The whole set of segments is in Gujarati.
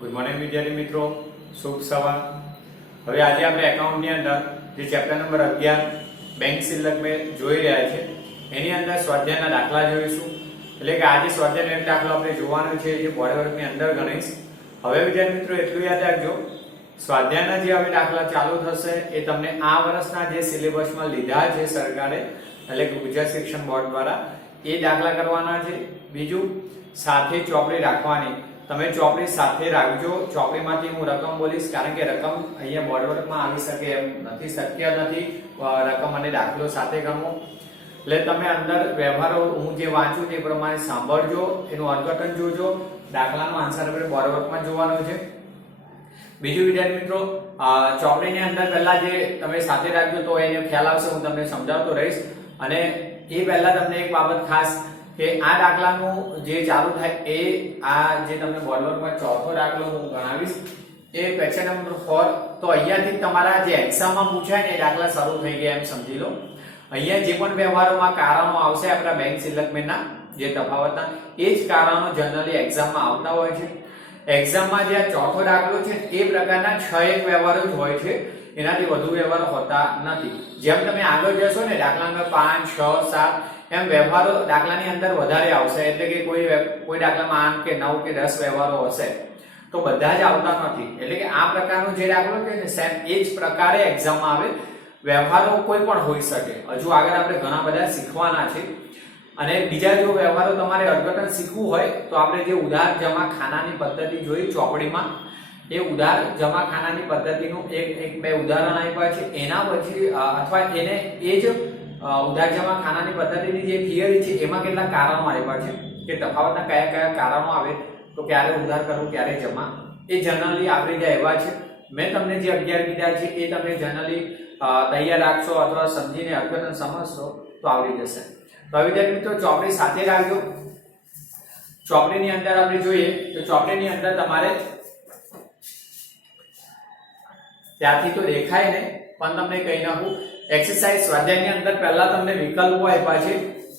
ગુડ મોર્નિંગ વિદ્યાર્થી મિત્રો. શુભ સવાર. હવે આજે આપણે એકાઉન્ટની અંદર જે ચેપ્ટર નંબર અગિયાર બેંક સિલક મેં જોઈ રહ્યા છે. એની અંદર સ્વાધ્યાયના દાખલા જોઈશું. એટલે કે આજે સ્વાધ્યાયનો એક દાખલો આપણે જોવાનો છે જે બોર્ડ વર્કની અંદર ગણીશ. હવે વિદ્યાર્થી મિત્રો, એટલું યાદ રાખજો. સ્વાધ્યાયના જે હવે દાખલા ચાલુ થશે, એ તમને આ વર્ષના જે સિલેબસમાં લીધા છે સરકારે, એટલે કે ગુજરાત શિક્ષણ બોર્ડ દ્વારા, એ દાખલા કરવાના છે. બીજું, સાથે ચોપડી રાખવાની. તમે ચોપડી સાથે રાખજો. ચોપડીમાંથી હું રકમ બોલીશ કારણ કે રકમ અહીંયા બોર્ડ વર્કમાં આવી શકે એમ નથી, શક્ય નથી. રકમ અને દાખલો સાથે ગણવો. એટલે તમે અંદર વ્યવહારો હું જે વાંચું તે પ્રમાણે સાંભળજો, એનું અર્થઘટન જોજો. દાખલાનો આન્સર આપણે બોર્ડ વર્કમાં જોવાનો છે. બીજું વિદ્યાર્થી મિત્રો ચોપડીની અંદર પહેલા જે તમે સાથે રાખજો તો એને ખ્યાલ આવશે, હું તમને સમજાવતો રહીશ. અને એ પહેલા તમને એક બાબત ખાસ કે આ દાખલાનું જે ચાલુ થાય એ આ જે તમને બોર્ડવર્કમાં ચોથો દાખલો હું ગણાવીશ, એ ક્વેશ્ચન નંબર ફોર તો અહીંયાથી તમારા જે એક્ઝામમાં પૂછાય ને એ દાખલા શરૂ થઈ ગયા એમ સમજી લો. અહીંયા જે પણ વ્યવહારોમાં કારણો આવશે આપણા બેંક સિલેક્ટમેન્ટના જે તફાવતના એ જ કારણો જનરલી એક્ઝામમાં આવતા હોય છે. એક્ઝામમાં જે આ ચોથો દાખલો છે, એ પ્રકારના છ એક વ્યવહારો જ હોય છે. એનાથી વધુ વ્યવહારો હોતા નથી. જેમ તમે આગળ જશો ને દાખલા નંબર પાંચ, છ, સાત એમ વ્યવહારો દાખલાની અંદર વધારે આવશે, એટલે કે કોઈ કોઈ દાખલામાં આઠ કે નવ કે દસ વ્યવહારો હશે, તો બધા જ આવતા નથી. એટલે કે આ પ્રકારનો જે દાખલો છે ને, સેમ એ જ પ્રકારે એક્ઝામમાં આવે, વ્યવહારો કોઈ પણ હોઈ શકે. હજુ આગળ આપણે ઘણા બધા શીખવાના છે. અને બીજા જો વ્યવહારો તમારે અર્થઘટન શીખવું હોય, તો આપણે જે ઉધાર જમા ખાનાની પદ્ધતિ જોઈ ચોપડીમાં, એ ઉધાર જમા ખાનાની પદ્ધતિનું એક એક, બે ઉદાહરણ આપ્યા છે. એના પછી અથવા એને એ જ જમા ખાનાની પદ્ધતિની જે થિયરી છે, એમાં કેટલા કારણો આવ્યા છે? કે તફાવતના કયા કયા કારણો આવે? તો ક્યારે ઉધાર કરવું, ક્યારે જમા? એ જનરલી આપણે જે એવા છે. મેં તમને જે અગિયાર કીધા છે, એ તમે જનરલી તૈયાર રાખશો અથવા સમજીને અર્થઘટન સમજશો, તો આવડી જશે. તો વિદ્યાર્થી મિત્રો ચોપડી સાથે રાખજો. ચોપડીની અંદર આપણે જોઈએ, તો ચોપડીની અંદર તમારે ત્યાંથી તો દેખાય ને, પણ તમને કહી. નાખું એક્સરસાઇઝ સ્વાધ્યાયની અંદર પહેલા તમને વિકલ્પો આપ્યા છે.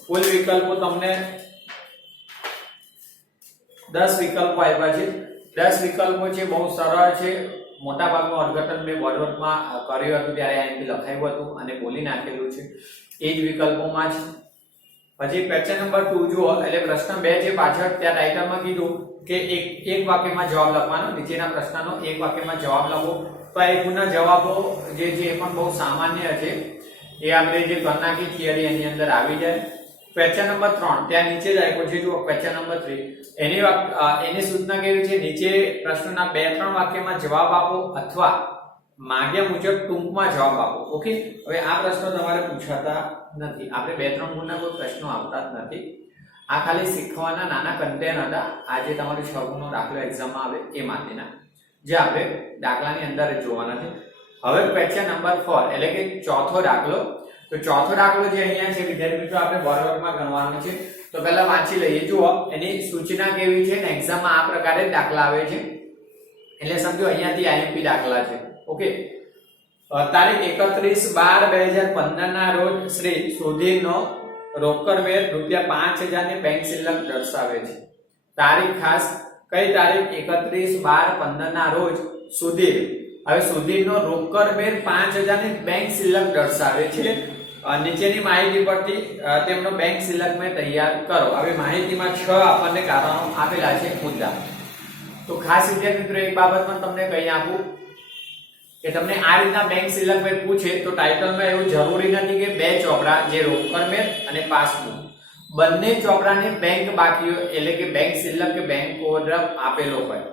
કુલ વિકલ્પો તમને દસ વિકલ્પો આપ્યા છે. દસ વિકલ્પો છે, બહુ સરળ છે. મોટા ભાગનું અર્થઘટન મેં બોર્ડવર્કમાં કર્યું હતું, ત્યારે અહીંથી લખાયું હતું અને બોલી નાખેલું છે. એ જ વિકલ્પોમાં છે પછી ક્વેશ્ચન નંબર 2 જુઓ, એટલે પ્રશ્ન બે જે પાછળ ત્યાં ટાઇટલમાં કીધું કે એક એક વાક્યમાં જવાબ લખવાનો, નીચેના પ્રશ્નનો એક વાક્યમાં જવાબ લખો તો આ એકના જવાબો જે જે પણ બહુ સામાન્ય છે. એ આપણે જે કર્ણાકી થિયરી એની અંદર આવી જાય. ક્વેશ્ચન નંબર ત્રણ, ત્યાં નીચે જ છે, જુઓ ક્વેશ્ચન નંબર 3 એની એની સૂચના કેવી છે? નીચે પ્રશ્નના બે, ત્રણ વાક્યમાં જવાબ આપો અથવા માગ્યા મુજબ ટૂંકમાં જવાબ આપો. ઓકે હવે આ પ્રશ્નો તમારે પૂછાતા નથી. આપણે બે, ત્રણ ગુણના કોઈ પ્રશ્નો આવતા જ નથી. આ ખાલી શીખવાના નાના કન્ટેન હતા. આજે તમારે છ ગુણનો દાખલો એક્ઝામમાં આવે એ માટેના. જે આપણે દાખલાની અંદર જોવાના છે. હવે ક્વેશ્ચન નંબર ફોર એટલે કે ચોથો દાખલો. તો ચોથો દાખલો જે અહીંયા છે, વિદ્યાર્થી મિત્રો, આપણે બોર્ડવર્કમાં ગણવાનો છે. તો પહેલા વાંચી લઈએ. જુઓ, એની સૂચના કેવી છે ને એક્ઝામમાં આ પ્રકારે દાખલા આવે છે. એટલે સમજો, અહીંયાથી આઈએમપી દાખલા છે. ઓકે? તારીખ એકત્રીસ બાર બે હજાર પંદર ના રોજ શ્રી સુધીરનો રોકડ વેર રૂપિયા પાંચ હજારની બેંક શિલ્લક દર્શાવે છે. તારીખ ખાસ કઈ તારીખ? એકત્રીસ બાર પંદર ના રોજ સુધીર. હવે સુધીરનો રોકડ વેર પાંચ હજારની બેંક શિલ્લક દર્શાવે છે. નીચેની માહિતી પરથી તેમનો બેંક શિલ્લક મેં તૈયાર કરો. હવે માહિતીમાં છ આપણને કારણો આપેલા છે મુદ્દા. તો ખાસ વિદ્યાર્થી મિત્રો એક બાબત પણ તમને કહી આપું. કે તમને આ રીતના બેંક મેં પૂછે તો ટાઇટલમાં એવું જરૂરી નથી કે બે ચોપડા, જે રોકડ મેં અને પાસબુક. બંને ચોપડાને બેંક બાકીઓ, એટલે કે બેંક સિલક કે બેંક ઓવરડ્રાફ્ટ આપેલો હોય.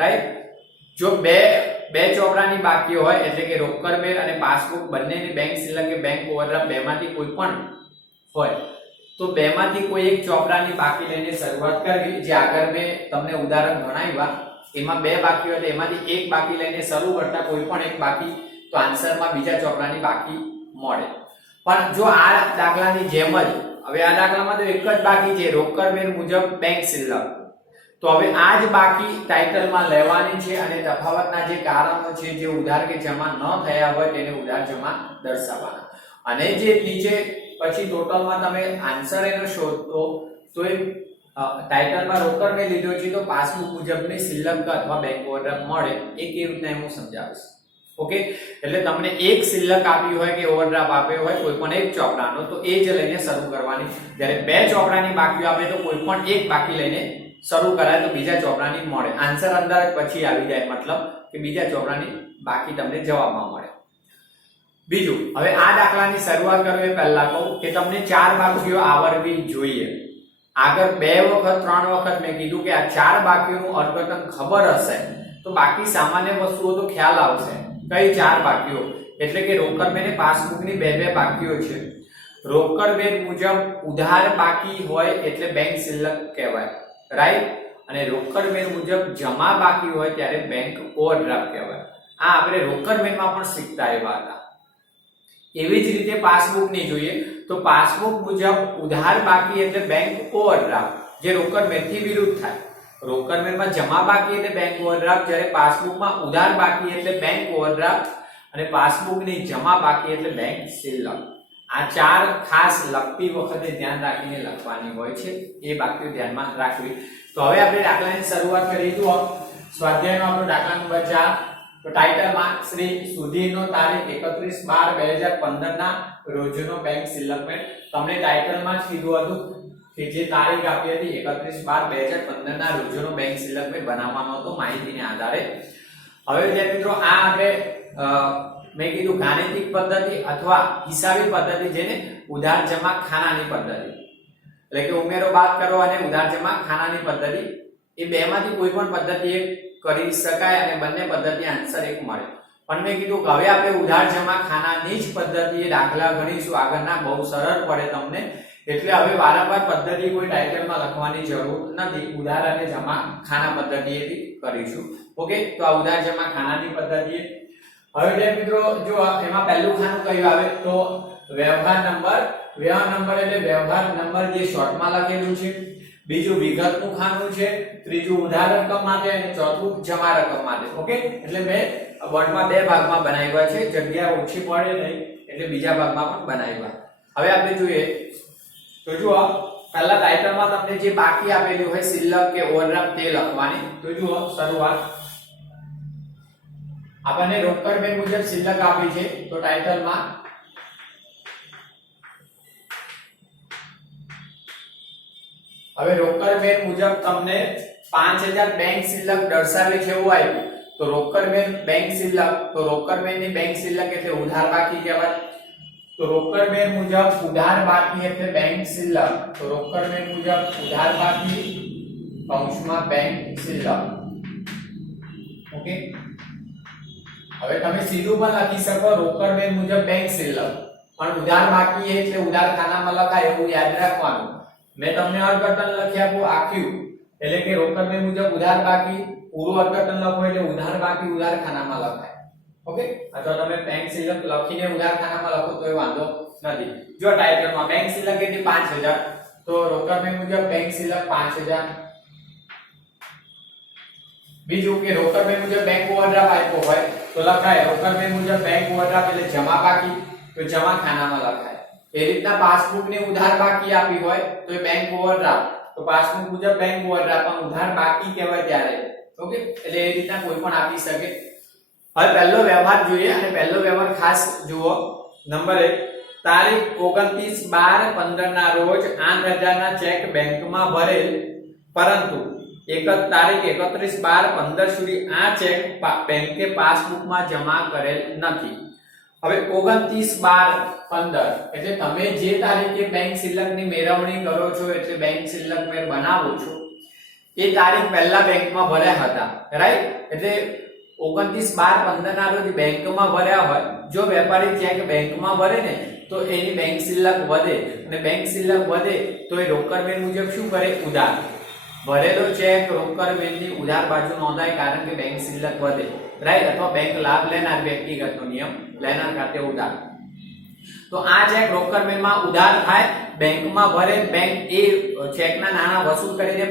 રાઈટ જો બે બે ચોપડાની બાકીઓ હોય, એટલે કે રોકડ બેર અને પાસબુક બંનેની બેંક સિલક કે બેંક ઓવરડ્રાફ્ટ બેમાંથી કોઈ પણ હોય, તો બેમાંથી કોઈ એક ચોપડાની બાકી લઈને શરૂઆત કરવી, જે આગળ મેં તમને ઉદાહરણ ગણાવ્યા એમાં બે બાકી હોય તો એમાંથી એક બાકી લઈને શરૂ કરતા કોઈ પણ એક બાકી, તો આન્સરમાં બીજા ચોપડાની બાકી મળે. પણ જો આ દાખલાની જેમ જ, હવે આ દાખલામાં તો એક જ બાકી છે રોકડ બેર મુજબ બેંક શિલ્લક તો હવે આ જ બાકી ટાઇટલમાં લેવાની છે અને તફાવતના જે કારણો છે, જે ઉધાર કે જમા ન થયા હોય તેને ઉધાર જમા દર્શાવવાના. અને જે નીચે પછી ટોટલમાં તમે આન્સર એનો શોધો, તો એ ટાઇટલમાં રોકડ મેં લીધો છે તો પાસબુક મુજબની શિલ્લક અથવા બેંક ઓવરડ્રાફ્ટ મળે. એ કેવી રીતના હું સમજાવીશ. ઓકે એટલે તમને એક શિલ્લક આપી હોય કે ઓવરડ્રાફ્ટ આપ્યો હોય કોઈ પણ એક ચોપડાનો, તો એ જ લઈને શરૂ કરવાની. જ્યારે બે ચોપડાની બાકીઓ આપે તો કોઈ પણ એક બાકી લઈને શરૂ કરાય તો બીજા ચોપડાની મળે. આન્સર અંદર પછી આવી જાય, મતલબ કે બીજા ચોપડાની બાકી તમને જવાબમાં મળે. બીજું, હવે આ દાખલાની શરૂઆત કરવી પહેલા કહું કે તમને ચાર બાકીઓ આવડવી જોઈએ. આગળ બે વખત, ત્રણ વખત મેં કીધું કે આ ચાર બાકીઓનું અર્થઘટન ખબર હશે, તો બાકી સામાન્ય વસ્તુઓ તો ખ્યાલ આવશે. કઈ ચાર બાકીઓ? એટલે કે રોકડ બેન પાસબુકની બે બે બાકીઓ છે. રોકડ બેન મુજબ ઉધાર બાકી હોય એટલે બેંક શિલ્લક કહેવાય રાઈટ અને રોકડ બેન મુજબ જમા બાકી હોય ત્યારે બેંક ઓવરડ્રાફ્ટ કહેવાય. આ આપણે રોકડ બેનમાં પણ શીખતા એવા હતા. એવી જ રીતે પાસબુકની જોઈએ. તો પાસબુક મુજબ ઉધાર બાકી એટલે બેંક ઓવરડ્રાફ્ટ જે રોકડ બેંકથી વિરુદ્ધ થાય. રોકડ બેંકમાં જમા બાકી એટલે બેંક ઓવરડ્રાફ્ટ જ્યારે પાસબુકમાં ઉધાર બાકી એટલે બેંક ઓવરડ્રાફ્ટ અને પાસબુકની જમા બાકી એટલે બેંક શિલ્લક આ ચાર ખાસ લખતી વખતે ધ્યાન રાખીને લખવાની હોય છે. એ બાકીઓ ધ્યાનમાં રાખવી. તો હવે આપણે દાખલાની શરૂઆત કરી જુઓ, સ્વાધ્યાયનો આપણો દાખલા નંબર ચાર. તો ટાઇટલમાં શ્રી સુધીનો તારીખ એકત્રીસ બાર બે હજાર પંદર ના રોજનો બેંક શિલ્લકમેન્ટ તમને ટાઇટલમાં જ કીધું હતું કે જે તારીખ આપી હતી એકત્રીસ બાર બે હજાર પંદર ના રોજનો બેંક શિલ્લકમેન્ટ બનાવવાનો હતો માહિતીને આધારે. હવે જે મિત્રો, આ આપણે મેં કીધું ગાણિતિક પદ્ધતિ અથવા હિસાબી પદ્ધતિ જેને ઉધાર જમા ખાનાની પદ્ધતિ. એટલે કે ઉમેરો બાદ કરો અને ઉધાર જમા ખાનાની પદ્ધતિ. એ બેમાંથી કોઈ પણ પદ્ધતિ એક કરી શકાય અને બંને પદ્ધતિ આન્સર એક મળે. પણ મેં કીધું કે હવે આપણે ઉધાર જમા ખાનાની જ પદ્ધતિએ દાખલા ગણીશું આગળના બહુ સરળ પડે તમને. એટલે હવે વારંવાર પદ્ધતિ કોઈ ટાઇટલમાં લખવાની જરૂર નથી. ઉધાર અને જમા ખાના પદ્ધતિએથી કરીશું. ઓકે? તો આ ઉધાર જમા ખાનાની પદ્ધતિએ હવે બે મિત્રો, જો એમાં પહેલું ખાનું કયું આવે, તો વ્યવહાર નંબર. વ્યવહાર નંબર એટલે વ્યવહાર નંબર જે શોર્ટમાં લખેલું છે. બીજું વિગતનું ખાનું છે, ત્રીજું ઉધાર રકમ માટે, અને ચોથું જમા રકમ માટે. ઓકે એટલે મેં બોર્ડમાં બે ભાગમાં બનાવ્યા છે. જગ્યા ઓછી પડે નહીં, એટલે બીજા ભાગમાં પણ બનાવ્યા. હવે આપણે જોઈએ. તો જુઓ, પહેલા ટાઇટલમાં તમને જે બાકી આપેલું હોય સિલ્લક કે ઓવરડ્રાફ્ટ તે લખવાની. તો જુઓ, શરૂઆત. આપણને રોકડ બેન મુજબ સિલ્લક આપી છે. તો ટાઇટલમાં હવે રોકડ બેન મુજબ તમને 5000 બેંક શિલ્લક દર્શાવે છે એવું આવ્યું તો રોકડ બેન બેંક શિલ્લક તો રોકડ બેનની બેંક શિલ્લક એટલે ઉધાર બાકી કહેવાય. તો રોકડ બેન મુજબ ઉધાર બાકી એટલે બેંક શિલ્લક તો રોકડ બેન મુજબ ઉધાર બાકી કૌંસમાં બેંક શિલ્લક ઓકે? હવે તમે સીધું પણ લખી શકો રોકડ બેન મુજબ બેંક શિલ્લક પણ ઉધાર બાકી એટલે ઉધાર ખાનામાં લખાય એવું યાદ રાખવાનું. મેં તમને અર્થઘટન લખી આપું આખ્યું એટલે કે રોકડ બેન મુજબ ઉધાર બાકી પૂરું અર્થઘટન લખો એટલે ઉધાર બાકી ઉધાર ખાનામાં લખાય ઓકે અથવા તમે બેંક શિલ્લક લખીને ઉધાર ખાનામાં લખો તો એ વાંધો નથી જો ટાઇટલમાં બેંક શિલ્લક એટલી 5000 તો રોકડ બેન મુજબ બેંક શિલ્લક 5000 બીજું કે રોકડ બેન મુજબ બેંક ઓવરડ્રાફ્ટ આપ્યો હોય તો લખાય રોકડ બેન મુજબ બેંક ઓવરડ્રાફ્ટ એટલે જમા બાકી તો જમા ખાનામાં લખાય એ રીતના પાસબુક ને ઉધાર બાકી આપી હોય તો એ બેંક ઓવરડ્રાફ્ટ તો પાસબુક મુજબ બેંક ઓવરડ્રાફ્ટ પણ ઉધાર બાકી કહેવાય ત્યારે. ઓકે? એટલે એ રીતના કોઈ પણ આપી શકે. હવે પહેલો વ્યવહાર જોઈએ અને પહેલો વ્યવહાર ખાસ જુઓ. નંબર 1 તારીખ 29 12 15 ના રોજ 8000 ના ચેક બેંકમાં ભરેલ. પરંતુ એક જ તારીખ 31 12 15 સુધી આ ચેક બેંકે પાસબુકમાં જમા કરેલ નથી. હવે 29 12 15 એટલે તમે જે તારીખે બેંક શિલ્લકની મેળવણી કરો છો, એટલે બેંક શિલ્લક મેળ બનાવો છો, એ તારીખ પહેલા બેંકમાં ભર્યા હતા રાઈટ એટલે 29 12 15 ના રોજ બેંકમાં ભર્યા હોય, જો વેપારી ચેક બેંકમાં ભરે ને, તો એની બેંક શિલ્લક વધે, અને બેંક શિલ્લક વધે, તો એ રોકડ મુજબ શું કરે? ઉધાર. ભરેલો ચેક રોકડ ઉધાર બાજુ નોંધાય, કારણ કે બેંક શિલ્લક વધે. રાઈટ અથવા બેંક લાભ લેનાર વ્યક્તિગતનો નિયમ લેનાર ખાતે ઉધાર. તો આ ચેક રોકડ બેનમાં ઉધાર થાય, બેંકમાં ભરે બેંક એ ચેકના નાણાં વસૂલ કરીને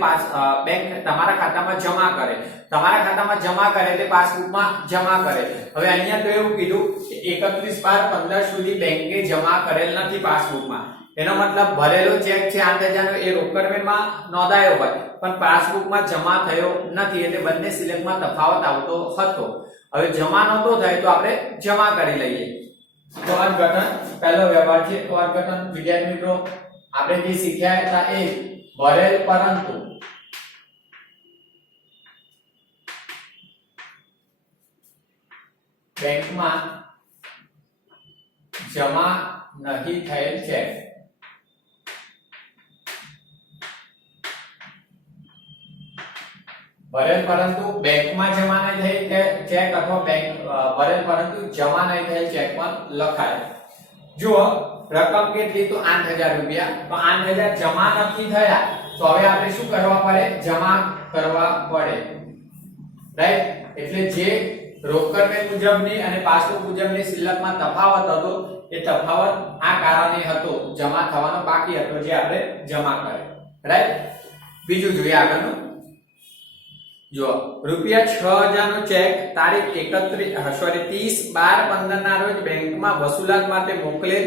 બેંક તમારા ખાતામાં જમા કરે. તમારા ખાતામાં જમા કરે એટલે પાસબુકમાં જમા કરે. હવે અહીંયા તો એવું કીધું કે એકત્રીસ બાર પંદર સુધી બેંકે જમા કરેલ નથી પાસબુકમાં. એનો મતલબ ભરેલો ચેક છે આઠ હજારનો, એ રોકડમાં નોંધાયો હોય. પણ પાસબુકમાં જમા થયો નથી, એટલે બંને સિલેક્ટમાં તફાવત આવતો હતો. હવે જમા નતો થાય તો આપણે જમા કરી લઈએ. તો અર્થઘટન, પહેલો વ્યવહાર છે, તો અર્થઘટન. વિદ્યાર્થી મિત્રો, આપણે જે શીખ્યા હતા એ ભરેલ પરંતુ બેંકમાં જમા નહીં થયેલ ચેક ભરેલ પરંતુ બેંકમાં જમા નહીં થયેલ ચેક અથવા બેંક ભરેલ પરંતુ જમા નહીં થયેલ ચેક પણ લખાય. જુઓ, રકમ કેટલી તો આઠ હજાર રૂપિયા. તો આઠ હજાર જમા નથી થયા, તો હવે આપણે શું કરવા પડે? જમા કરવા પડે. રાઈટ એટલે જે રોકડ મેળ મુજબની અને પાસબુક મુજબની શિલ્લકમાં તફાવત હતો, એ તફાવત આ કારણે હતો. જમા થવાનો બાકી હતો જે આપણે જમા કરે રાઈટ બીજું જોઈએ આગળનું. જો, રૂપિયા છ હજારનો ચેક તારીખ એકત્રીસ સોરી ત્રીસ બાર પંદર ના રોજ બેંકમાં વસૂલાત માટે મોકલેલ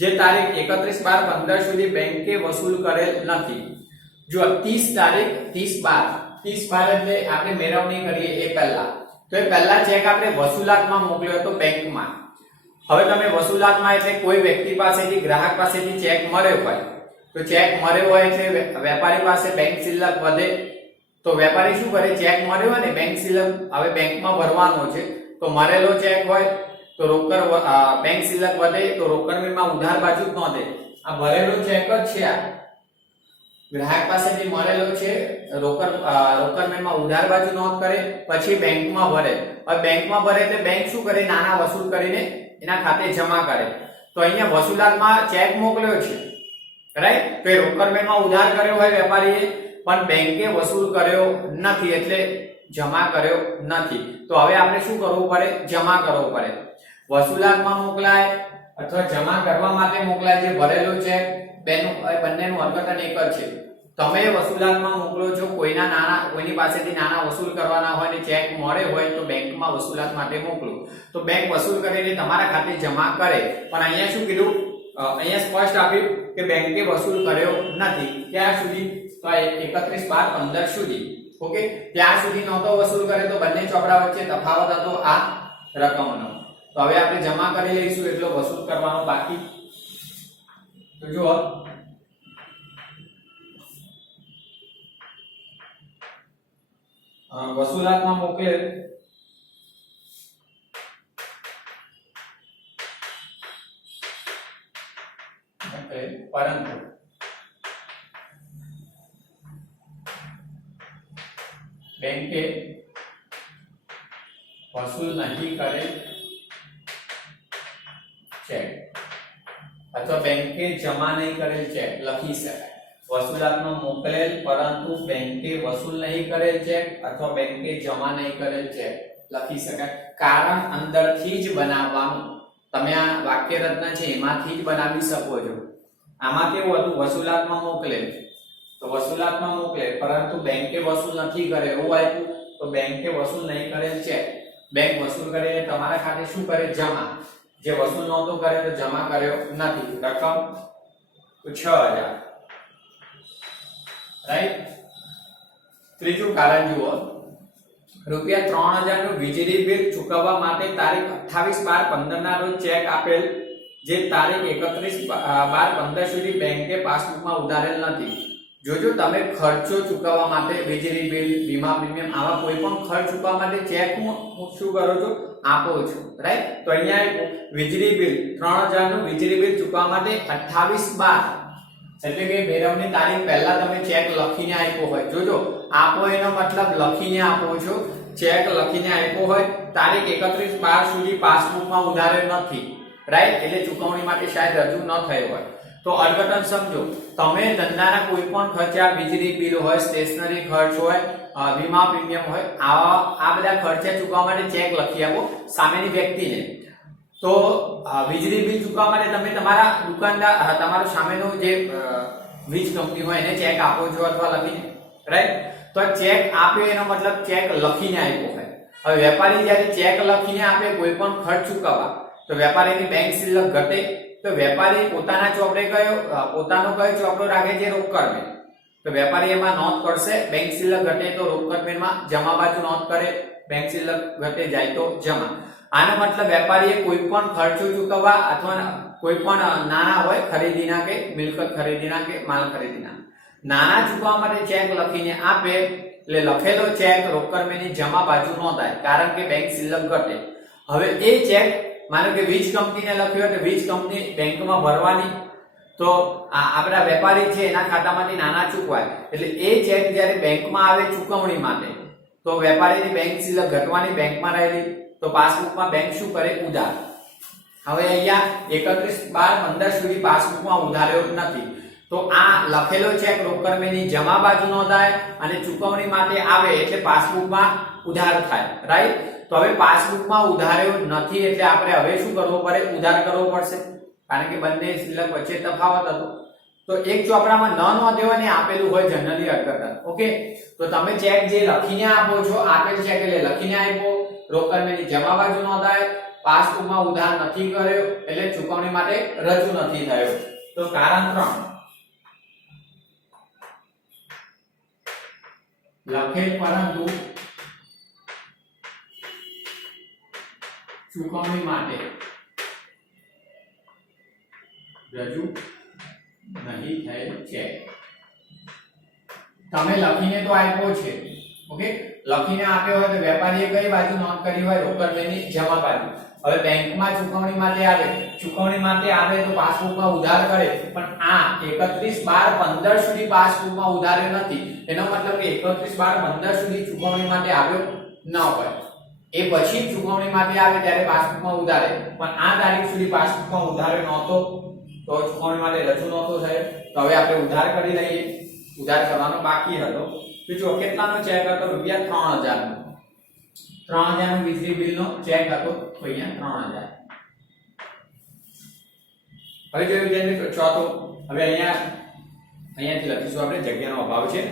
જે તારીખ એકત્રીસ બાર પંદર સુધી બેંકે વસૂલ કરેલ નથી. જો, ત્રીસ તારીખ, ત્રીસ બાર. ત્રીસ બાર એટલે આપણે મેળવણી કરીએ એ પહેલા. તો એ પહેલા ચેક આપણે વસૂલાતમાં મોકલ્યો હતો બેંકમાં. હવે તમે વસૂલાતમાં એટલે કોઈ વ્યક્તિ પાસેથી, ગ્રાહક પાસેથી ચેક મળ્યો હોય, તો ચેક મળ્યો હોય એટલે વેપારી પાસે બેંક શિલ્લક વધે તો વેપારી શું કરે? ચેક મળ્યો હોય ને બેંક સિલક હવે બેંકમાં ભરવાનો છે. તો મરેલો ચેક હોય, તો રોકડ બેંક સિલક વધે, તો રોકડ મેળમાં ઉધાર બાજુ જ નોંધે આ ભરેલો ચેક જ છે આ. ગ્રાહક પાસેથી મળેલો છે રોકડ રોકડ મેળમાં ઉધાર બાજુ નોંધ કરે, પછી બેંકમાં ભરે. હવે બેંકમાં ભરે એટલે બેંક શું કરે? નાના વસૂલ કરીને એના ખાતે જમા કરે. તો અહીંયા વસૂલાતમાં ચેક મોકલ્યો છે. રાઈટ તો એ રોકડ મેળમાં ઉધાર કર્યો હોય વેપારીએ પણ બેંકે વસૂલ કર્યો નથી એટલે જમા કર્યો નથી. તો હવે આપણે શું કરવું પડે? જમા કરવો પડે. વસૂલાતમાં મોકલાય અથવા જમા કરવા માટે મોકલાય જે ભરેલો છે, બેનું બંનેનું અર્થઘટન એક જ છે. તમે વસૂલાતમાં મોકલો છો, કોઈના નાના કોઈની પાસેથી નાના વસૂલ કરવાના હોય ને ચેક મળે હોય તો બેંકમાં વસૂલાત માટે મોકલો. તો બેંક વસૂલ કરીને તમારા ખાતે જમા કરે. પણ અહીંયા શું કીધું? અહીંયા સ્પષ્ટ આપ્યું કે બેંકે વસૂલ કર્યો નથી. ત્યાં સુધી? તો આ એકત્રીસ બાર પંદર સુધી ઓકે ત્યાં સુધી નહોતો વસૂલ કરે તો બંને ચોપડા વચ્ચે તફાવત હતો આ રકમનો. તો હવે આપણે જમા કરી લઈશું એટલો વસૂલ કરવાનો બાકી. તો જુઓ. વસૂલાતમાં મોકલેલ પરંતુ બેંકે વસૂલ નહીં કરેલ ચેક. અથવા બેંકે જમા નહીં કરેલ ચેક, લખી શકાય. વસૂલાતમાં મોકલેલ, પરંતુ બેંકે વસૂલ નહીં કરેલ ચેક અથવા બેંકે જમા નહીં કરેલ ચેક, લખી શકાય. કારણ અંદરથી જ બનાવવાનું. તમે આ વાક્ય રચના છે એમાંથી જ બનાવી શકો છો. આમાં કેવું હતું? વસૂલાતમાં મોકલેલ. તો વસૂલાતમાં મોકલે પરંતુ બેંકે વસૂલ નથી કરે. એવું આપ્યું. તો બેંકે વસૂલ નહીં કરેલ ચેક બેંક વસૂલ કરીને તમારા ખાતે શું કરે? જમા. જે વસૂલ નહોતો કર્યો તો જમા કર્યો નથી. રકમ છ હજાર. રાઈટ ત્રીજું કારણ જુઓ. રૂપિયા ત્રણ હજારનું વીજળી બિલ ચૂકવવા માટે તારીખ અઠ્ઠાવીસ બાર પંદર ના રોજ ચેક આપેલ, જે તારીખ એકત્રીસ બાર પંદર સુધી બેંકે પાસબુકમાં ઉધારેલ નથી. જોજો, તમે ખર્ચો ચૂકવવા માટે, વીજળી બિલ, વીમા પ્રીમિયમ, આવા કોઈ પણ ખર્ચ ચૂકવવા માટે ચેક હું શું કરું છું? આપો છો રાઈટ તો અહીંયા વીજળી બિલ, ત્રણ હજારનું વીજળી બિલ ચૂકવવા માટે અઠ્ઠાવીસ બાર. એટલે કે મેળવણી તારીખ પહેલા તમે ચેક લખીને આપ્યો હોય. જોજો, આપો એનો મતલબ લખીને આપો છો. ચેક લખીને આપ્યો હોય. તારીખ એકત્રીસ બાર સુધી પાસબુકમાં ઉધારે નથી રાઈટ એટલે ચૂકવણી માટે શાયદ રજૂ ન થયો હોય. તો અર્થઘટન સમજો. તમે ધંધાના કોઈ પણ ખર્ચા વીજળી બિલ હોય, સ્ટેશનરી ખર્ચ હોય વીમા પ્રીમિયમ હોય, આવા, આ બધા ખર્ચા ચૂકવવા માટે ચેક લખી આપો સામેની વ્યક્તિને. તો વીજળી બિલ ચૂકવવા માટે તમે તમારા દુકાનદાર તમારો સામેનો જે વીજ કંપની હોય એને ચેક આપો છો અથવા લખીને. રાઈટ તો ચેક આપ્યો એનો મતલબ ચેક લખીને આપ્યો હોય. હવે વેપારી જ્યારે ચેક લખીને આપે કોઈ પણ ખર્ચ ચૂકવવા, તો વેપારીની બેંક શિલ્લક ઘટે. તો વેપારી પોતાના ચોપડે કયો પોતાનો કયો ચોપડો રાખે છે રોકડ મેલ તો વેપારી એમાં નોંધ કરશે, બેંક શિલ્લક ઘટે તો રોકડ મેલમાં જમા બાજુ નોંધ કરે, બેંક શિલ્લક ઘટે જાય તો જમા. આનો મતલબ વેપારીએ કોઈ પણ ખર્ચો ચૂકવવા અથવા કોઈ પણ નાણાં હોય ખરીદીના કે મિલકત ખરીદીના કે માલ ખરીદીના. નાણાં ચૂકવવા માટે ચેક લખીને આપે, એટલે લખેલો ચેક રોકડ મેળની જમા બાજુ નોંધાય, કારણ કે બેંક શિલ્લક ઘટે. હવે એ ચેક માનો કે વીજ કંપનીને લખ્યો એટલે વીજ કંપની બેંકમાં ભરવાની, તો આ આપણા વેપારી છે, એના ખાતામાંથી નાના ચૂકવાય. એટલે એ ચેક જ્યારે બેંકમાં આવે ચૂકવણી માટે, તો વેપારીની બેંક સિલક ઘટવાની બેંકમાં રહેલી, તો પાસબુકમાં બેંક શું કરે? ઉધાર. હવે અહીંયા એકત્રીસ બાર પંદર સુધી પાસબુકમાં ઉધાર્યો નથી. તો આ લખેલો ચેક રોકડ મેળની જમા બાજુ નોંધાય અને ચૂકવણી માટે આવે એટલે પાસબુકમાં ઉધાર થાય. રાઈટ તો હવે પાસબુકમાં ઉધાર્યો નથી એટલે આપણે હવે શું કરવો પડે? ઉધાર કરવો પડશે. કારણ કે બંને શિલ્લક વચ્ચે તફાવત હતો. તો એક ચોપડામાં ન નોંધ્યો અને આપેલું હોય જનરલી અટકટ ઓકે? તો તમે ચેક જે લખીને આપો છો, આપેલ ચેક એટલે લખીને આપ્યો રોકડ મેળની જમા બાજુ નોંધાય. પાસબુકમાં ઉધાર નથી કર્યો એટલે ચૂકવણી માટે રજૂ નથી થયો. તો કારણ ત્રણ. લખેલ પરંતુ ચૂકવણી માટે. રજૂ નહીં થયેલ છે. તમે લખીને તો આપ્યો છે. ઓકે? લખીને આપ્યો હોય તો વેપારીએ કઈ બાજુ નોંધ કરી હોય? રોકડ લઈને જમા બાજુ હવે બેંકમાં ચૂકવણી માટે આવે. ચૂકવણી માટે આવે તો પાસબુકમાં ઉધાર કરે. પણ આ 31 બાર 15 સુધી પાસબુકમાં ઉધાર્યો નથી. એનો મતલબ કે 31 બાર 15 સુધી ચૂકવણી માટે આવ્યો ન હોય. એ પછી ચૂકવણી માટે આવે ત્યારે પાસબુકમાં ઉધારે. પણ આ તારીખ સુધી પાસબુકમાં ઉધારે નહોતો, તો ચૂકવણી માટે રજૂ નહોતો થયો. તો હવે આપણે ઉધાર કરી લઈએ. ઉધાર કરવાનો બાકી હતો. જો કેટલાનો ચેક હતો? રૂપિયા 3000 નો 3000 નો વીજળી બિલનો ચેક હતો. તો અહીંયા 3000 હવે જોયું વિદ્યાર્થી ચોથો હવે અહીંયા અહીંયાથી લખીશું આપણે, જગ્યાનો અભાવ છે.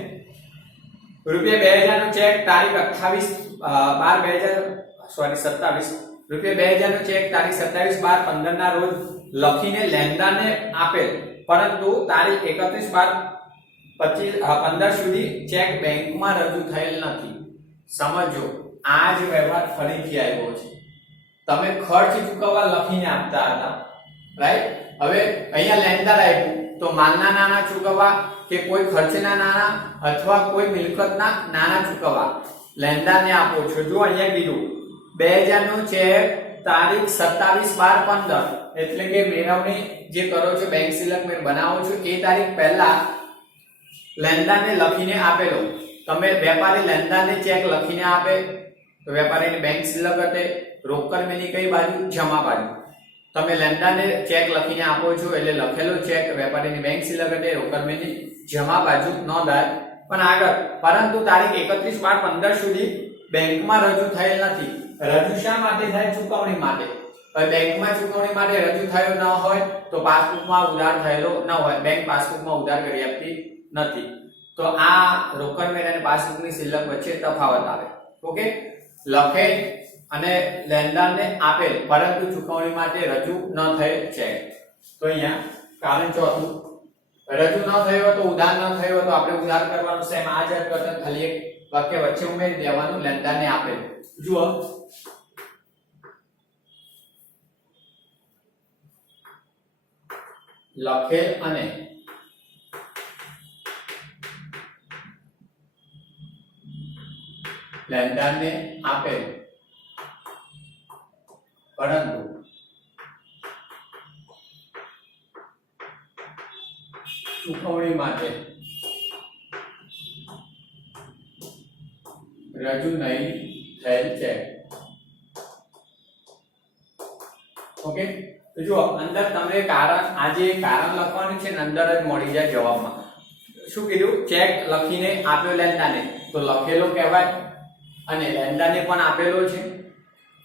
રૂપિયા બે હજાર નો ચેક તારીખ અઠ્ઠાવીસ બાર બે હજાર, સોરી, સત્તાવીસ. રૂપિયા બે હજાર ચેક તારીખ સત્તાવીસ બાર પંદરના રોજ લખીને લેનદારને આપેલ. પરંતુ તારીખ એકત્રીસ બાર પચીસ પંદર સુધી ચેક બેંકમાં રજૂ થયેલ નથી. સમજો આ જ વ્યવહાર ફરીથી આવ્યો છે. તમે ખર્ચ ચૂકવવા લખીને આપતા હતા રાઈટ હવે અહીંયા લેનદાર આપ્યું, તો માલના નાણાં ચૂકવવા કે કોઈ ખર્ચના નાણાં અથવા કોઈ મિલકતના નાણાં ચૂકવવા? લેનદારને આપો છો. જો અહીંયા કીધું, બે નું ચેક તારીખ સત્તાવીસ બાર પંદર. એટલે કે મેળવણી જે કરો છો બેંક સિલક મેં બનાવો છો, એ તારીખ પહેલા લેનદારને લખીને આપેલો. તમે વેપારી લેનદારને ચેક લખીને આપે. તો વેપારીની બેંક સિલક હતે રોકડ મેની કઈ બાજુ? જમા બાજુ. તમે લેનદારને ચેક લખીને આપો છો, એટલે લખેલો ચેક વેપારીની બેંક સિલક હતે રોકડ મેની જમા બાજુ નોંધાય. પણ આગળ, પરંતુ તારીખ એકત્રીસ બાર પંદર સુધી બેંકમાં રજૂ થયેલ નથી. રજૂ શા માટે થાય? ચૂકવણી માટે. હવે બેંકમાં ચૂકવણી માટે રજૂ થયો ન હોય તો પાસબુકમાં ઉધાર થયેલો ન હોય. બેંક પાસબુકમાં ઉધાર કરી આપતી નથી. તો આ રોકડ મેળ અને પાસબુકની શિલ્લક વચ્ચે તફાવત આવે. ઓકે? લખેલ અને લેનદારને આપેલ, પરંતુ ચૂકવણી માટે રજૂ ન થયેલ છે. તો અહીંયા, કારણ ચોથું રજૂ ન થયો હોય તો ઉધાર ન થયો હોય તો આપણે ઉધાર કરવાનું છે. એમ આ જ અર્થઘટન ખાલી એક વાક્ય વચ્ચે ઉમેરી દેવાનું લેનદારને આપેલ જુઓ. લખેલ અને લેનદારને આપેલ પરંતુ ચૂકવણી માટે. રજૂ નહીં થયેલ છે. ઓકે? તો જુઓ, અંદર તમને કારણ, આજે કારણ લખવાનું છે ને અંદર જ મળી જાય જવાબમાં. શું કીધું? ચેક લખીને આપ્યો લેનદારને તો લખેલો કહેવાય અને લેનદારને પણ આપેલો છે.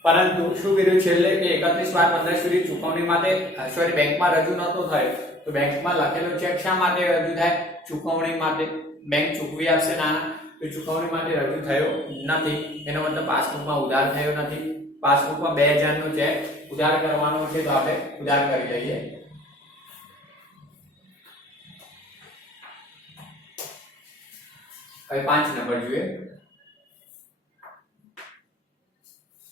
પરંતુ શું કીધું છેલ્લે કે એકત્રીસ બાર પંદર સુધી ચૂકવણી માટે સોરી બેંકમાં રજૂ નહોતો થયો. તો બેંકમાં લખેલો ચેક શા માટે રજૂ થાય? ચૂકવણી માટે. બેંક ચૂકવી આપશે નાના તો ચૂકવણી માટે રજૂ થયો નથી. એનો મતલબ પાસબુકમાં ઉધાર થયો નથી. પાસબુકમાં બે હજારનો ચેક ઉધાર કરવાનો છે તો આપણે ઉધાર કરી લઈએ. હવે પાંચ નંબર જોઈએ.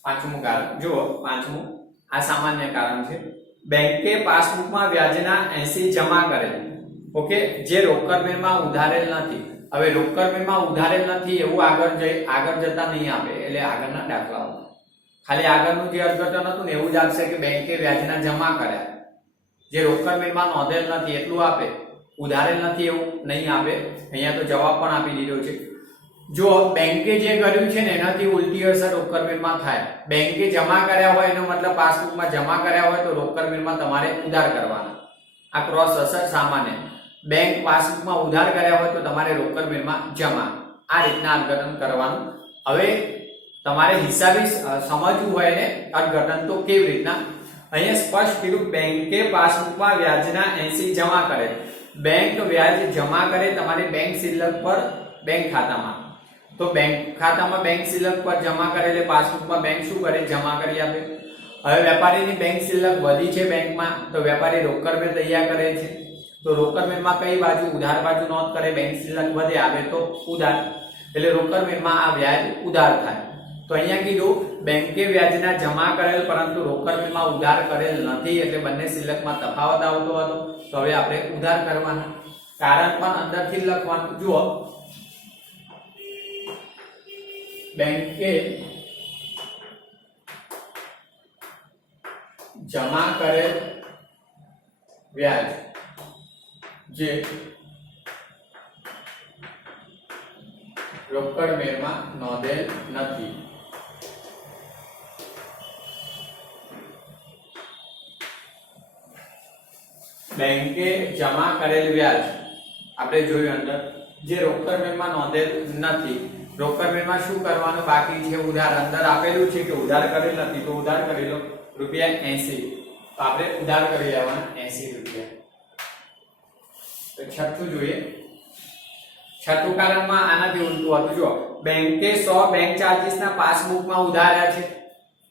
પાંચમું કારણ. જુઓ, પાંચમું. આ સામાન્ય કારણ છે. બેંકે પાસબુકમાં વ્યાજના 80 જમા કરેલ. ઓકે? જે રોકડમેળમાં ઉધારેલ નથી. હવે રોકડમેળમાં ઉધારેલ નથી એવું આગળ જઈ, આગળ જતા નહીં આપે. એટલે આગળના દાખલાઓ. ખાલી આગળનું જે અર્થઘટન હતું ને એવું જ આપશે કે બેંકે વ્યાજના જમા કર્યા. જે રોકડમેળમાં નોંધેલ નથી, એટલું આપે. ઉધારેલ નથી એવું નહીં આપે. અહીંયા તો જવાબ પણ આપી દીધો છે. જો બેંકે જે કર્યું છે ને, એનાથી ઉલટી અસર રોકડમેળમાં થાય. બેંકે જમા કર્યા હોય, એનો મતલબ પાસબુકમાં જમા કર્યા હોય, તો રોકડમેળમાં તમારે ઉધાર કરવાના. આ ક્રોસ અસર સામાન્ય. બેંક પાસબુકમાં ઉધાર કર્યા હોય, તો તમારે રોકડમેળમાં જમા. આ રીતના અર્થઘટન કરવાનું. હવે તમારે હિસાબી સમજવું હોય ને, અર્થઘટન તો કેવી રીતના? અહીંયા સ્પષ્ટ કીધું, બેંકે પાસબુકમાં વ્યાજના 80 જમા કરે. બેંક વ્યાજ જમા કરે, તમારી બેંક શિલ્લક પર, બેંક ખાતામાં. તો બેંક ખાતામાં બેંક સિલક પર જમા કરેલી પાસબુકમાં બેંક શું કરે? જમા કરી આપે. હવે વેપારીની બેંક સિલક વધી છે બેંકમાં, તો વેપારી રોકડ મેળ તૈયાર કરે છે. તો રોકડ મેળમાં કઈ બાજુ? ઉધાર બાજુ નોંધ કરે બેંક સિલક વધે, આવે તો ઉધાર. એટલે રોકડ મેળમાં આ વ્યાજ ઉધાર થાય. તો અહીંયા કીધું, બેંકે વ્યાજના જમા કરેલ, પરંતુ રોકડ મેળમાં ઉધાર કરેલ નથી. એટલે બંને સિલકમાં તફાવત આવતો હતો. તો હવે આપણે ઉધાર કરવાના. કારણ પણ અંદરથી લખવાનું. જુઓ બેંકે જમા કરેલ વ્યાજ જે રોકડ મેળમાં નોંધેલ નથી. બેંકે જમા કરેલ વ્યાજ આપણે જોયું અંદર, જે રોકડ મેળમાં નોંધેલ નથી. રોકડ મેળમાં શું કરવાનું બાકી છે? ઉધાર અંદર આપેલું છે કે ઉધાર કરેલ નથી? તો ઉધાર કરી લો. રૂપિયા 80 તો આપણે ઉધાર કરી લેવાના એસી રૂપિયા. તો છઠ્ઠું જોઈએ. છઠ્ઠું કારણમાં આનાથી ઉલટું હતું. જો બેંકે સો બેંક ચાર્જીસના પાસબુકમાં ઉધાર્યા છે.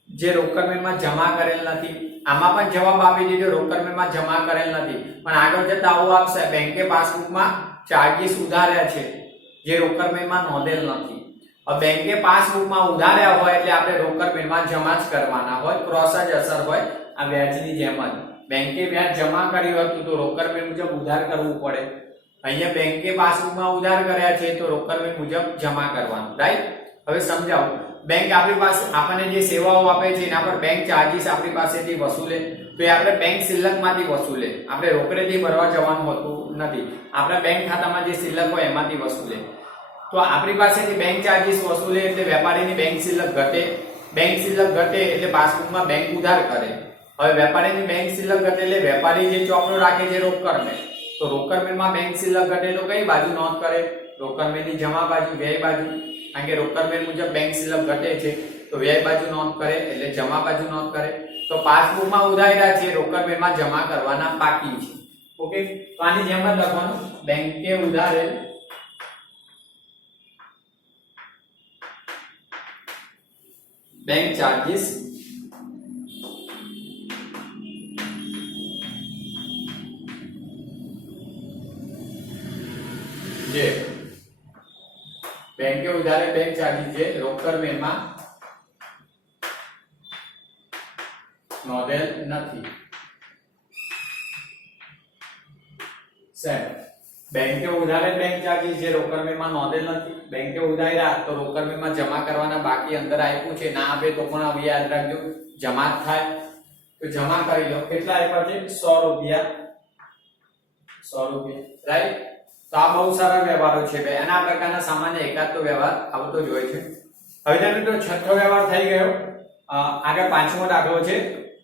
જે રોકડમેળમાં જમા કરેલ નથી. આમાં પણ જવાબ આપી દીધો. રોકડમેળમાં જમા કરેલ નથી. પણ આગળ જતા આવું આપશે, બેંકે પાસબુકમાં ચાર્જીસ ઉધાર્યા છે. જે રોકડમેળમાં નોંધેલ નથી. બેંકે પાસબુકમાં ઉધાર્યા હોય એટલે આપણે રોકડમેળમાં જમા જ કરવાના હોય, ક્રોસ જ અસર હોય આ વ્યાજની જેમ જ. બેંકે વ્યાજ જમા કર્યું હતું તો રોકડમેળ મુજબ ઉધાર કરવું પડે. અહીંયા બેંકે પાસબુકમાં ઉધાર કર્યા છે તો રોકડમેળ મુજબ જમા કરવાનું રાઈટ હવે સમજાવું. બેંક આપણી પાસે, આપણને જે સેવાઓ આપે છે એના પર બેંક ચાર્જીસ આપણી પાસેથી વસૂલે. તો એ આપણે બેંક શિલ્લકમાંથી વસૂલે. આપણે રોકડેથી ભરવા જવાનું હોતું. નથી. આપણા બેંક ખાતામાં જે શિલ્લક હોય એમાંથી વસૂલે તો આપણી પાસેથી બેંક ચાર્જીસ વસૂલે એટલે વેપારીની બેંક શિલ્લક ઘટે. બેંક શિલ્લક ઘટે એટલે પાસબુકમાં બેંક ઉધાર કરે. હવે વેપારીની બેંક શિલ્લક ઘટે એટલે વેપારી જે ચોપડો રાખે છે રોકડને. તો રોકડમેળમાં બેંક શિલ્લક ઘટે તો કઈ બાજુ નોંધ કરે? રોકડમેળની જમા બાજુ, વ્યય બાજુ? કારણ કે રોકડમેળ મુજબ બેંક શિલ્લક ઘટે છે. તો વ્યય બાજુ નોંધ કરે એટલે જમા બાજુ નોંધ કરે. તો પાસબુકમાં ઉધાર્યા છે રોકડમેળમાં જમા કરવાના બાકી છે. ઓકે તો આની જેમ જ લખવાનું બેંકે ઉધારેલ બેંક ચાર્જીસ જે બેંકે ઉધારે બેંક ચાર્જીસ જે રોકડ મેળમાં નોંધેલ નથી સાહેબ બેંકે ઉધારે બેંક ચાર્જીસ જે રોકડ મેળમાં નોંધેલ નથી. બેંકે ઉધાર્યા તો રોકડ મેળમાં જમા કરવાના બાકી અંદર આપ્યું છે, ના આપે તો પણ હવે યાદ રાખજો, જમા થાય. તો જમા કરી લો. કેટલા આપ્યા છે? 100 રૂપિયા. 100 રૂપિયા. રાઈટ? તો આ બહુ સારા વ્યવહારો છે ભાઈ અને આ પ્રકારના સામાન્ય એકાદ તો વ્યવહાર આવતો જ હોય છે. હવે તો છઠ્ઠો વ્યવહાર થઈ ગયો. આગળ પાંચમો દાખલો છે.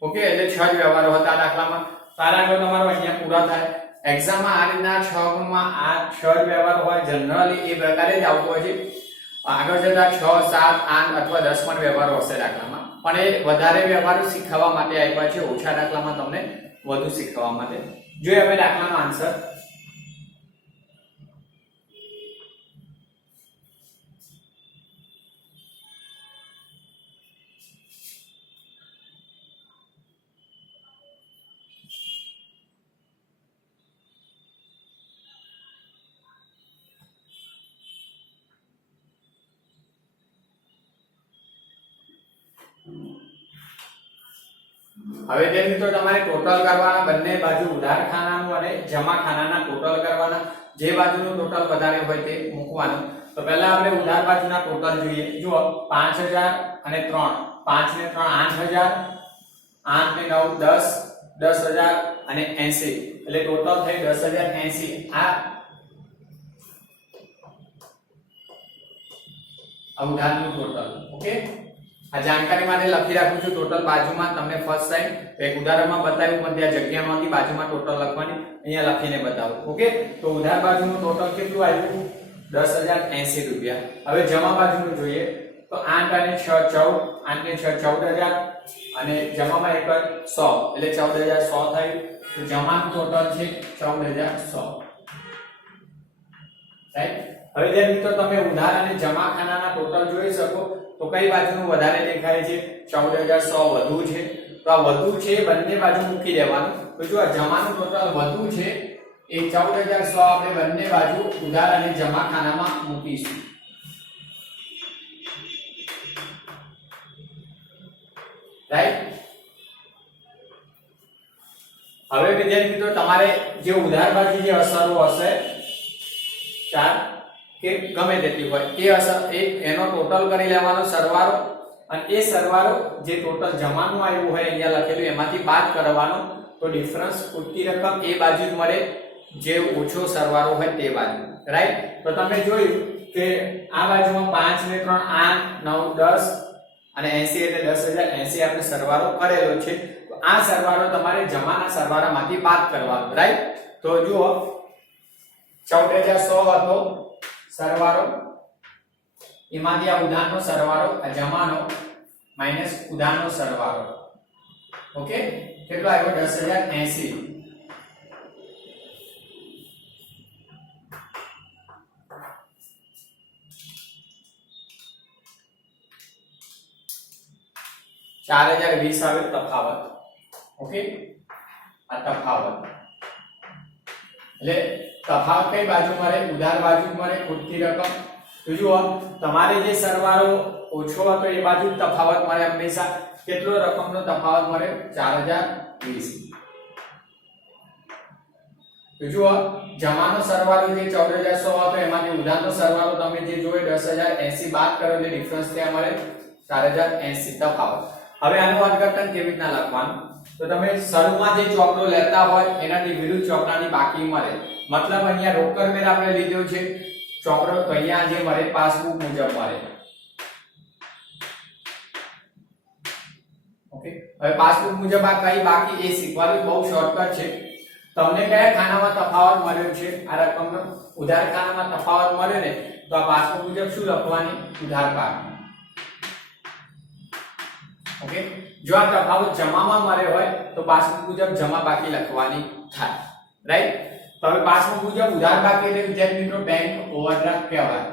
ઓકે, એટલે છ જ વ્યવહારો હતા દાખલામાં. તારા આગળ તમારો અહીંયા પૂરા થાય. એક્ઝામમાં આ રીતના છ ગુણમાં આ છ વ્યવહાર હોય જનરલી એ પ્રકારે જ આવતો હોય છે. આગળ જતા છ, સાત, આઠ અથવા દસ પણ વ્યવહારો હશે દાખલામાં. પણ એ વધારે વ્યવહારો શીખવવા માટે આવ્યા છે, ઓછા દાખલામાં તમને વધુ શીખવવા માટે. જોઈએ હવે દાખલાનો આન્સર હવે જે મિત્રો તમારે ટોટલ કરવાના, બંને બાજુ ઉધાર ખાનાનું અને જમા ખાનાના ટોટલ કરવાના, જે બાજુનું ટોટલ વધારે હોય તે મૂકવાનું. તો પહેલા આપણે ઉધાર બાજુના ટોટલ જોઈએ. જો 5000 અને 3 5 ને 3 8000 8 ને 9 10 10000 અને 80 એટલે ટોટલ થઈ 10080 આ આ ઉધારનું ટોટલ ઓકે? આ જાણકારી માટે લખી રાખું છું, ટોટલ બાજુમાં તમને ફર્સ્ટ ટાઈમ એક ઉદાહરણમાં બતાવ્યું, પણ ત્યાં જગ્યા નહોતી, બાજુમાં ટોટલ લખવાની, અહીંયા લખીને બતાવું, ઓકે? તો ઉધાર બાજુનું ટોટલ કેટલું આવ્યું દસ હજાર એસી રૂપિયા. હવે જમા બાજુનું જોઈએ. તો આઠ અને છ ચૌદ, આઠ છ ચૌદ હજાર, અને જમામાં એક સો, એટલે ચૌદ હજાર સો થયું. તો જમાનું ટોટલ છે ચૌદ હજાર સો. હવે જે મિત્રો તમે ઉધાર અને જમા ખાનાના ટોટલ જોઈ શકો તો કઈ બાજુનું વધારે દેખાય છે? 14100 વધુ છે. તો આ વધુ છે બંને બાજુ મૂકી દેવાનું. તો જો આ જમાનું ટોટલ વધુ છે, એ 14100 આપણે બંને બાજુ ઉધાર અને જમાખાનામાં મૂકીશું. રાઈટ હવે વિદ્યાર્થી મિત્રો, તમારે જે ઉધાર બાજુ જે અસરો હશે, ચાર કે ગમે તેટલી હોય. એ અસર એ, એનો ટોટલ કરી લેવાનો સરવાળો અને એ સરવાળો જે ટોટલ જમાનું આવ્યું હોય અહીંયા લખેલું, એમાંથી બાદ કરવાનો. તો ડિફરન્સ પૂરતી રકમ એ બાજુ જ મળે, જે ઓછો સરવાળો હોય તે બાજુ. રાઈટ તો તમે જોયું કે આ બાજુમાં પાંચ ને 3 8 9 10 અને 80 એટલે 10080 આપણે સરવાળો કરેલો છે. આ સરવાળો તમારે જમાના સરવાળામાંથી બાદ કરવાનો. રાઈટ તો જુઓ, ચૌદ હજાર સો હતો સરવાળો એમાંથી આ ઉદાહરણનો સરવાળો આ જમાનો માઇનસ ઉદાહરણનો સરવાળો ઓકે કેટલો આવ્યો 10080 ચાર હજાર વીસ આવે તફાવત ઓકે આ તફાવત એટલે તફાવત કઈ બાજુ મળે? ઉધાર બાજુ મળે? ખૂટતી રકમ? તો જુઓ, તમારે જે સરવાળો ઓછો હતો એ બાજુ તફાવત મળે હંમેશા. કેટલો રકમનો તફાવત મળે? 4020 તો જુઓ, જમાનો સરવાળો જે 14100 હતો, એમાંથી ઉધારનો સરવાળો તમે જે જોયો 10080 બાદ કરો એટલે ડિફરન્સ ત્યાં મળે 4080 તફાવત. હવે આનું અર્થઘટન કેવી રીતના લખવાનું? તો તમે શરૂમાં જે ચોપડો લેતા હોય, એનાથી વિરુદ્ધ ચોપડાની બાકી મળે. મતલબ અહીંયા રોકડ મેળ આપણે લીધો છે. ચોપડો અહીંયા જે મળે, પાસબુક મુજબ મળે. ઓકે? હવે પાસબુક મુજબ આ કઈ બાકી એ શીખવાનું બહુ શોર્ટકટ છે. તમને કયા ખાનામાં તફાવત મળ્યો છે? આ રકમનો ઉધાર ખાનામાં તફાવત મળ્યો ને, તો આ પાસબુક મુજબ શું લખવાની? ઉધાર પાક. ઓકે? જો આ તફાવત જમામાં મળે હોય, તો પાસબુક મુજબ જમા બાકી લખવાની થાય. રાઈટ તો હવે પાસબુક મુજબ ઉધાર બાકી એટલે વિદ્યાર્થી મિત્રો બેંક ઓવરડ્રાફ્ટ કહેવાય.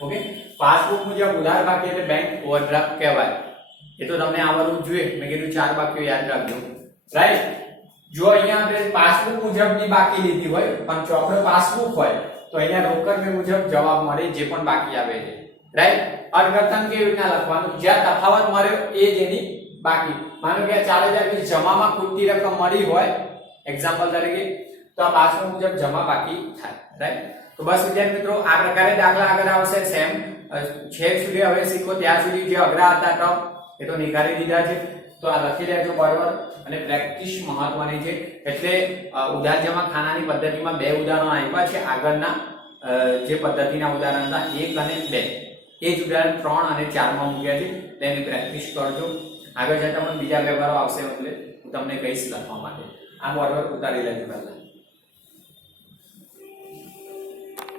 ઓકે પાસબુક મુજબ ઉધાર બાકી એટલે બેંક ઓવરડ્રાફ્ટ કહેવાય. એ તો તમને આવડવું જોઈએ મેં કીધું ચાર બાકીઓ યાદ રાખજો. રાઈટ જો અહીંયા આપણે પાસબુક મુજબની બાકી લીધી હોય, પણ ચોપડો પાસબુક હોય, તો અહીંયા રોકડ મે મુજબ જવાબ મળે જે પણ બાકી આવે છે. રાઈટ અર્થઘટન કેવી રીતના લખવાનું? જ્યાં તફાવત મળ્યો એ જ એની બાકી. માનો કે 4000 ની જમામાં ખૂટતી રકમ મળી હોય એક્ઝામ્પલ તરીકે, તો આ પાછળ મુજબ જમા બાકી થાય. રાઈટ તો બસ વિદ્યાર્થી મિત્રો, આ પ્રકારે દાખલા આગળ આવશે. સેમ છેક સુધી હવે શીખો. ત્યાં સુધી જે અઘરા હતા ટર્મ એ તો નિકાળી દીધા છે. તો આ લખી લેજો બરાબર. અને પ્રેક્ટિસ મહત્વની છે. એટલે ઉદાહરણ જમા ખાનાની પદ્ધતિમાં બે ઉદાહરણો આપ્યા છે. આગળના જે પદ્ધતિના ઉદાહરણ હતા, એક અને બે. એ જ ઉદાહરણ ત્રણ અને ચારમાં મૂક્યા છે. તેની પ્રેક્ટિસ કરજો. આગળ જતા પણ બીજા વ્યવહારો આવશે એટલે હું તમને કહીશ લખવા માટે. આ બરાબર ઉતારી લેજો પહેલા.